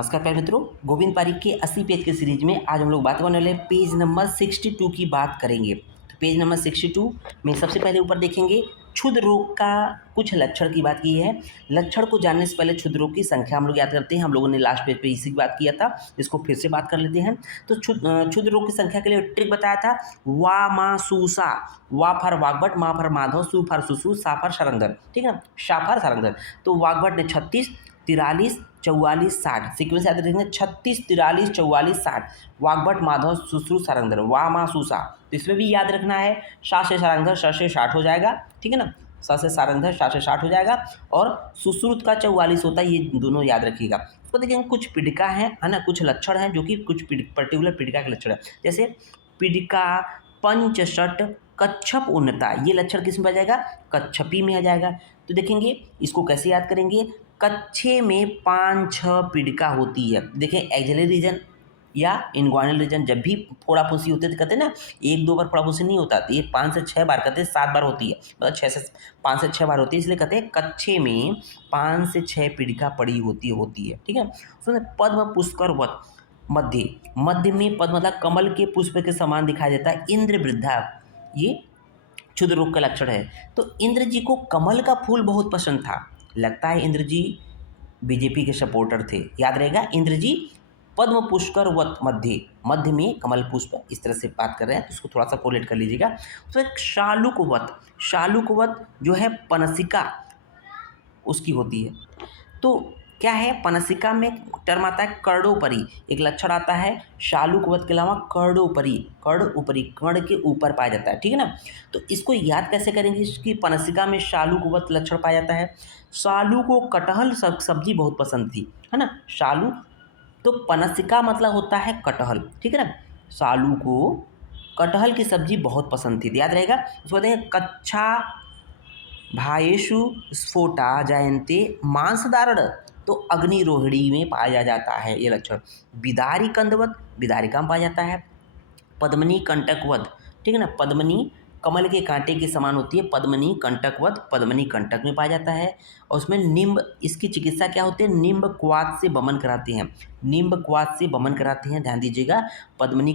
नमस्कार प्यारे मित्रों, गोविंद पारिक के 80 पेज के सीरीज में आज हम लोग बात करने वाले पेज नंबर 62 की बात करेंगे। तो पेज नंबर 62 में सबसे पहले ऊपर देखेंगे क्षुद्र रोग का कुछ लक्षण की बात की है। लक्षण को जानने से पहले क्षुद्र रोग की संख्या हम लोग याद करते हैं। हम लोगों ने लास्ट पेज पे इसी की बात किया था, इसको फिर से बात कर लेते हैं। तो क्षुद्र रोग की संख्या के लिए ट्रिक बताया था, वा मा सू सा। वा फर वाग्भट, मा फर माधव, सू फर सुसु, सा फर सरंदर, ठीक है ना, शा फर सरंदर। तो वाग्भट ने 36, 43, 44, 60 सीक्वेंस याद रखेंगे। 36, 43, 44, 60 वाग्भट, माधव, सुश्रु, सरंदर, वा मा सुसा। तो इसमें भी याद रखना है, शा से सरंदर, श से 60 हो जाएगा, ठीक है ना, स से सरंदर, शा से 60 हो जाएगा। और सुश्रुत का 44 होता है, ये दोनों याद रखिएगा। उसको देखेंगे कुछ पीड़िका है ना, कुछ लक्षण हैं जो कि कुछ पर्टिकुलर पीड़िका के लक्षण है। जैसे पीड़िका पंचषट कच्छप उन्नता, ये लक्षण किस में आ जाएगा, कच्छपी में आ जाएगा। तो देखेंगे इसको कैसे याद करेंगे, कच्छे में 5-6 पीड़िका होती है। देखें एक्सिलरी रीजन या इनग्वाइनल रीजन, जब भी फोड़ा फूसी होते तो कहते हैं ना 1-2 बार फोड़ा फूसी नहीं होता, तो ये 5 से 6 बार कहते हैं, 7 बार होती है, मतलब 5 से 6 बार होती है, इसलिए कहते हैं कच्छे में 5 से 6 पीड़िका पड़ी होती है, ठीक है। सुनिए पद्म पुष्करवत मध्य, मध्य में पद्म मतलब कमल के पुष्प के समान दिखाई देता है। इंद्र वृद्धा, ये क्षुद्र रोग का लक्षण है। तो इंद्र जी को कमल का फूल बहुत पसंद था, लगता है इंद्र जी बीजेपी के सपोर्टर थे, याद रहेगा। इंद्र जी पद्म पुष्कर वत मध्य, मध्य में कमल पुष्प, इस तरह से बात कर रहे हैं, तो इसको थोड़ा सा कोलेट कर लीजिएगा। तो एक शालुकवत, शालुकवत जो है पनसिका उसकी होती है। तो क्या है, पनसिका में टर्म आता है कर्णोपरि, एक लक्षण आता है शालुकवत के अलावा कर्णोपरि, कर्ण ऊपरी, कर्ण के ऊपर पाया जाता है, ठीक है ना। तो इसको याद कैसे करेंगे, इसकी पनसिका में शालुकवत लक्षण पाया जाता है। शालू को कटहल सब्जी बहुत पसंद थी, है ना, शालू। तो पनसिका मतलब होता है कटहल, ठीक है ना। शालू को कटहल की सब्जी बहुत पसंद थी, तो याद रहेगा। उसको कहते हैं कच्छा भायेषु स्फोटा जायन्ते मांसधारण, तो अग्निरोहिणी में पाया जाता है ये लक्षण। बिदारी कंदवत, बिदारिका में पाया जाता है। पद्मनी कंटकवत, ठीक है ना, पद्मनी कमल के कांटे के समान होती है, पद्मनी कंटकवत, पद्मनी कंटक में पाया जाता है। और उसमें निम्ब, इसकी चिकित्सा क्या होती है, निम्ब क्वाथ से बमन कराते हैं, निम्ब क्वाथ से बमन कराते हैं, ध्यान दीजिएगा। पद्मनी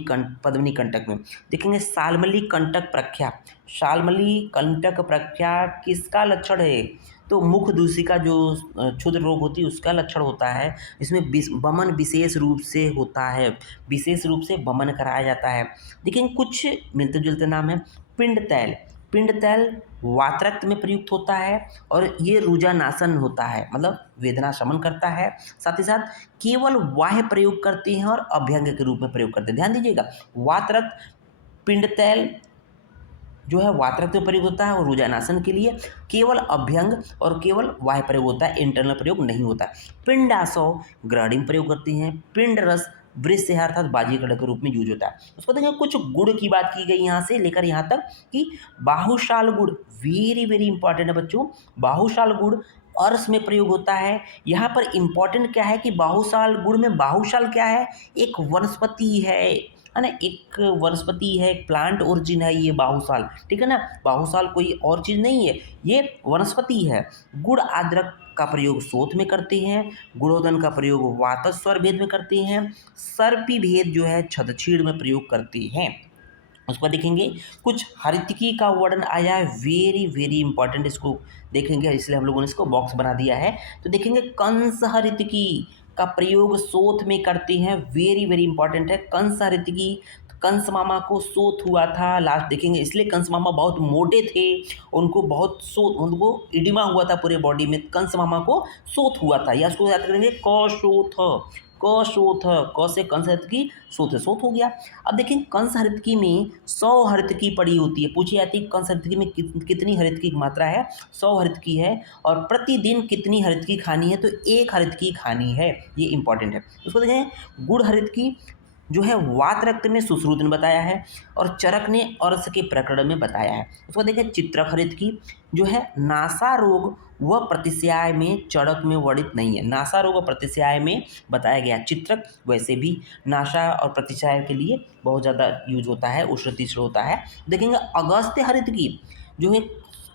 कंटक में देखेंगे शाल्मली कंटक प्रख्या, शाल्मली कंटक प्रख्या किसका लक्षण है, तो मुख दूषिका जो क्षुद्र रोग होती है उसका लक्षण होता है। इसमें बमन विशेष रूप से होता है, विशेष रूप से बमन कराया जाता है। देखिए कुछ मिलते जुलते नाम हैं। पिंड तैल, पिंड तैल वातरक्त में प्रयुक्त होता है और ये रुजानासन होता है, मतलब वेदना शमन करता है। साथ ही साथ केवल बाह्य प्रयोग करते हैं और अभ्यंग के रूप में प्रयोग करते हैं, ध्यान दीजिएगा। वातरक्त पिंड तैल जो है वातरक्त में प्रयोग होता है और रुजानासन के लिए केवल अभ्यंग और केवल बाह्य प्रयोग होता है, इंटरनल प्रयोग नहीं होता। पिंडासव ग्रहणी में प्रयोग करते हैं। पिंड रस वृष से अर्थात बाजी कड़क के रूप में यूज होता है। उसको देखिए कुछ गुड़ की बात की गई यहाँ से लेकर यहाँ तक कि बाहुशाल गुड़ वेरी वेरी इंपॉर्टेंट है बच्चों। बाहुशाल गुड़ अर्स में प्रयोग होता है। यहाँ पर इंपॉर्टेंट क्या है कि बाहुशाल गुड़ में, बाहुशाल क्या है, एक वनस्पति है ना, एक वनस्पति है, एक प्लांट ओरिजिन है ये बाहुसाल, ठीक है ना। बाहुसाल कोई और चीज़ नहीं है, ये वनस्पति है। गुड़ अदरक का प्रयोग शोथ में करते हैं। गुड़ोदन का प्रयोग वातस्वर भेद में करते हैं। सर्पी भेद जो है छदछीड़ में प्रयोग करते हैं। उस पर देखेंगे कुछ हरितकी का वर्णन आया है, वेरी वेरी इंपॉर्टेंट, इसको देखेंगे, इसलिए हम लोगों ने इसको बॉक्स बना दिया है। तो देखेंगे कंस हरितकी का प्रयोग शोथ में करते हैं, वेरी वेरी इंपॉर्टेंट है। कंस हरितकी, कंस मामा को शोथ हुआ था लास्ट, देखेंगे इसलिए कंस मामा बहुत मोटे थे, उनको बहुत शोथ, उनको इडिमा हुआ था पूरे बॉडी में, कंस मामा को शोथ हुआ था, या उसको याद करेंगे कशोथ, कशोथ, क से कंस हरितकी, शोथ से शोथ हो गया। अब देखिए कंस हरितकी में 100 हरितकी पड़ी होती है, पूछी जाती है कंस हरितकी में कितनी हरितकी की मात्रा है, 100 हरितकी है। और प्रतिदिन कितनी हरितकी खानी है, तो 1 हरितकी खानी है, ये इंपॉर्टेंट है। उसको देखें गुड़ हरितकी जो है वात रक्त में सुश्रुत ने बताया है और चरक ने अर्स के प्रकरण में बताया है। उसको देखें चित्रक हरितकी जो है नासा रोग व प्रतिशय में चरक में वर्णित नहीं है, नासा रोग व प्रतिशय में बताया गया। चित्रक वैसे भी नासा और प्रतिशय के लिए बहुत ज़्यादा यूज होता है, उष्ण तीक्ष्ण होता है। देखेंगे अगस्त्य हरितकी जो है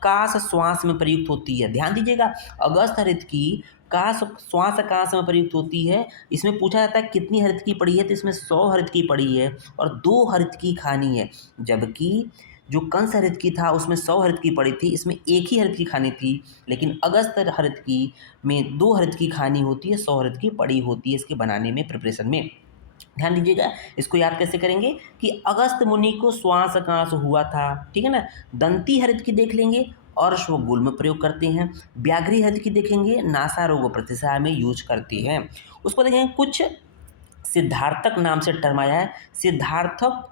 काश श्वास में प्रयुक्त होती है, ध्यान दीजिएगा। अगस्त हरितकी श्वास काश में प्रयुक्त होती है। इसमें पूछा जाता है कितनी हरित की पड़ी है, तो इसमें 100 हरित की पड़ी है और 2 हरित की खानी है। जबकि जो कंस हरित की था उसमें 100 हरित की पड़ी थी, इसमें 1 ही हरित की खानी थी। लेकिन अगस्त हरित की में 2 हरित की खानी होती है, 100 हरित की पड़ी होती है इसके बनाने में, प्रिपरेशन में। ध्यान दीजिएगा, इसको याद कैसे करेंगे कि अगस्त मुनि को श्वास काश हुआ था, ठीक है ना। दंती हरित की देख लेंगे, अर्श व गुल में प्रयोग करते हैं। व्याघ्री हरित की देखेंगे, नासा रोग व प्रतिसार में यूज करते हैं। उसको देखेंगे कुछ सिद्धार्थक नाम से टर्म आया है। सिद्धार्थक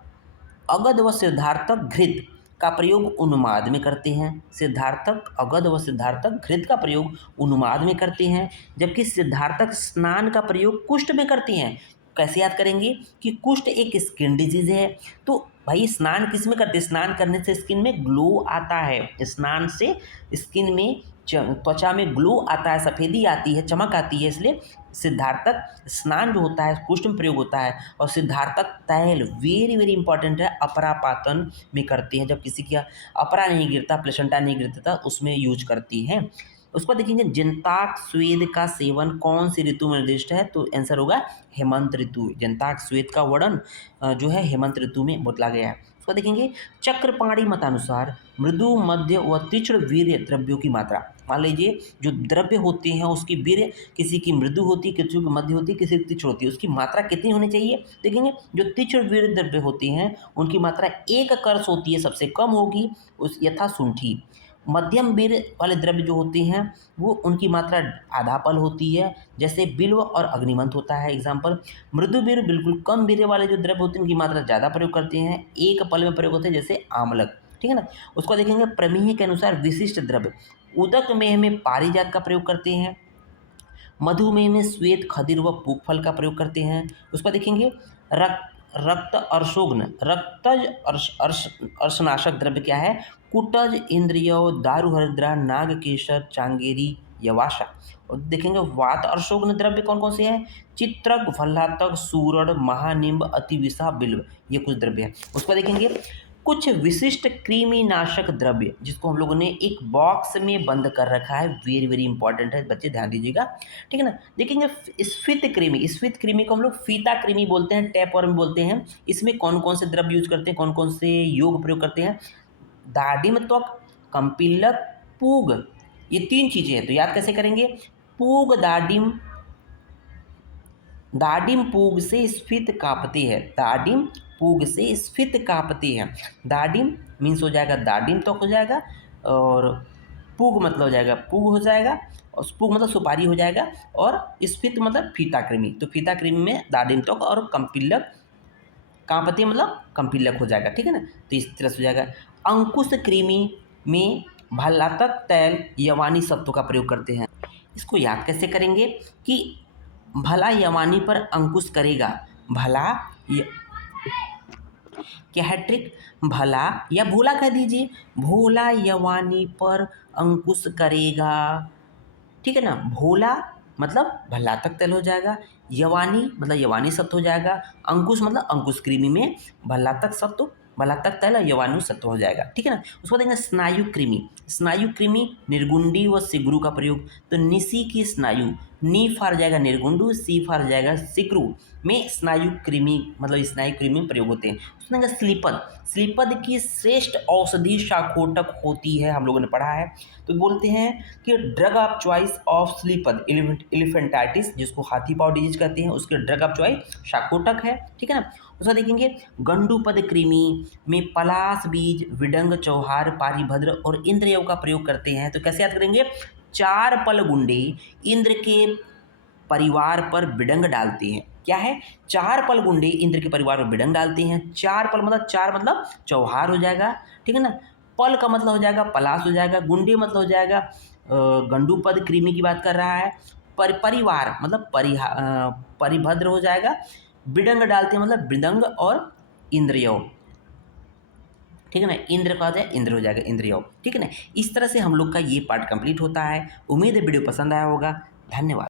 अगध व सिद्धार्थक घृत का प्रयोग उन्माद में करते हैं। सिद्धार्थक अगध व सिद्धार्थक घृत का प्रयोग उन्माद में करते हैं, जबकि सिद्धार्थक स्नान का प्रयोग कुष्ठ में करते हैं। कैसे याद करेंगे कि कुष्ठ एक स्किन डिजीज है, तो भाई स्नान किस में करते हैं, स्नान करने से स्किन में ग्लो आता है। स्नान से स्किन में त्वचा में ग्लो आता है, सफ़ेदी आती है, चमक आती है, इसलिए सिद्धार्थक स्नान जो होता है कुष्ठ में प्रयोग होता है। और सिद्धार्थक तैल वेरी वेरी इंपॉर्टेंट है, अपरापातन में करते हैं। जब किसी का अपरा नहीं गिरता, प्लेसेंटा नहीं गिरता, उसमें यूज करती हैं। उसको देखेंगे जंताक स्वेद का सेवन कौन सी ऋतु में निर्दिष्ट है, तो आंसर होगा हेमंत ऋतु। जंताक स्वेद का वर्णन जो है हेमंत ऋतु में बतला गया है। उसको देखेंगे चक्रपाणी मतानुसार मृदु मध्य व तीक्ष्ण वीर्य द्रव्यों की मात्रा। मान लीजिए जो द्रव्य होते हैं उसकी वीर्य, किसी की मृदु होती है, किसी की मध्य होती है, किसी की तीक्ष्ण होती है, उसकी मात्रा कितनी होनी चाहिए। देखेंगे जो तीक्ष्ण वीर्य द्रव्य होते हैं उनकी मात्रा 1 कर्ष होती है, सबसे कम होगी उस यथा शुंठी। मध्यम वीर्य वाले द्रव्य जो होते हैं वो उनकी मात्रा आधा पल होती है, जैसे बिल्व और अग्निमंथ होता है एग्जाम्पल। मृदु वीर्य बिल्कुल कम वीर्य वाले जो द्रव्य होते हैं उनकी मात्रा ज़्यादा प्रयोग करते हैं, 1 पल में प्रयोग होते हैं, जैसे आमलक, ठीक है ना। उसको देखेंगे प्रमेय के अनुसार विशिष्ट द्रव्य। उदक में पारिजात का प्रयोग करते हैं। मधुमेह में श्वेत खदिर व पूग फल का प्रयोग करते हैं। उसको देखेंगे रक्त अर्शोग्न, रक्तज अर्शनाशक द्रव्य क्या है, कुटज, इंद्रियो, दारू हरिद्रा, नागकेशर, चांगेरी, यवाशा। और देखेंगे वात अर्शोग्न द्रव्य कौन कौन से हैं, चित्रक, भल्लातक, सूरड़, महानिम्ब, अतिविषा, बिल्व, ये कुछ द्रव्य हैं। उसको देखेंगे कुछ विशिष्ट कृमिनाशक द्रव्य, जिसको हम लोगों ने एक बॉक्स में बंद कर रखा है, वेरी वेरी इंपॉर्टेंट है बच्चे, ध्यान दीजिएगा, ठीक है ना। देखेंगे स्फीत कृमि को हम लोग फीता कृमि बोलते हैं, टैप वर्म बोलते हैं। इसमें कौन कौन से द्रव्य यूज करते हैं, कौन कौन से योग प्रयोग करते हैं, दाढ़ी में त्वक, कंपिलक, पूग, ये 3 चीजें हैं। तो याद कैसे करेंगे, पूग दाडिम पूग से स्फीत कांपती है, दाडिम पूग से स्फीत कांपती है। दाडिम मीन्स हो जाएगा दाडिम त्वक हो जाएगा, और पूग मतलब हो जाएगा पूग हो जाएगा, और पूग मतलब सुपारी हो जाएगा, और स्फीत मतलब फीता कृमि। तो फीता कृमि में दाडिम त्वक और कंपिलक, कांपती मतलब कंपिलक हो जाएगा, ठीक है ना। तो इस तरह से हो जाएगा। अंकुश कृमि में भल्लातक तैल यवानी शब्दों का प्रयोग करते हैं। इसको याद कैसे करेंगे कि भला यवानी पर अंकुश करेगा, भला क्या है ट्रिक, भला या भोला कह दीजिए, भोला यवानी पर अंकुश करेगा, ठीक है ना। भोला मतलब भल्लातक तैल हो जाएगा, यवानी मतलब यवानी सत्व हो जाएगा, अंकुश मतलब अंकुश कृमि में भल्लातक सत्व, भल्लातक तैल और यवानु सत्व हो जाएगा, ठीक है ना। उसको देंगे स्नायु कृमि निर्गुंडी व सिगरू का प्रयोग। तो निसी की स्नायु, नी फार जाएगा निर्गुंडू, सी फार जाएगा सिगरू में स्नायु कृमि मतलब स्नायु कृमि में प्रयोग होते हैं। उसमें स्लीपद की श्रेष्ठ औषधि शाखोटक होती है, हम लोगों ने पढ़ा है। तो बोलते हैं कि ड्रग ऑफ चॉइस ऑफ स्लीपद एलिफेंटाइटिस, जिसको हाथी पाँव डिजीज कहते हैं, उसके ड्रग ऑफ चॉइस शाखोटक है, ठीक है ना। उसका देखेंगे गंडूपद कृमि में पलाश बीज, विडंग, चौहार, पारिभद्र और इंद्रयव का प्रयोग करते हैं। तो कैसे याद करेंगे, 4 पल गुंडे इंद्र के परिवार पर बिडंग डालते हैं। क्या है, 4 पल गुंडे इंद्र के परिवार पर बिडंग डालते हैं। 4 पल मतलब 4 मतलब चौहार हो जाएगा, ठीक है ना। पल का मतलब हो जाएगा पलाश हो जाएगा, गुंडे मतलब हो जाएगा गंडूपद कृमि की बात कर रहा है, परिवार मतलब परिभद्र हो जाएगा, बिडंग डालते हैं मतलब बिडंग और इंद्रियव, ठीक है ना। इंद्र का जाए इंद्र हो जाएगा इंद्रियव, ठीक है ना। इस तरह से हम लोग का ये पार्ट कंप्लीट होता है। उम्मीद है वीडियो पसंद आया होगा। धन्यवाद।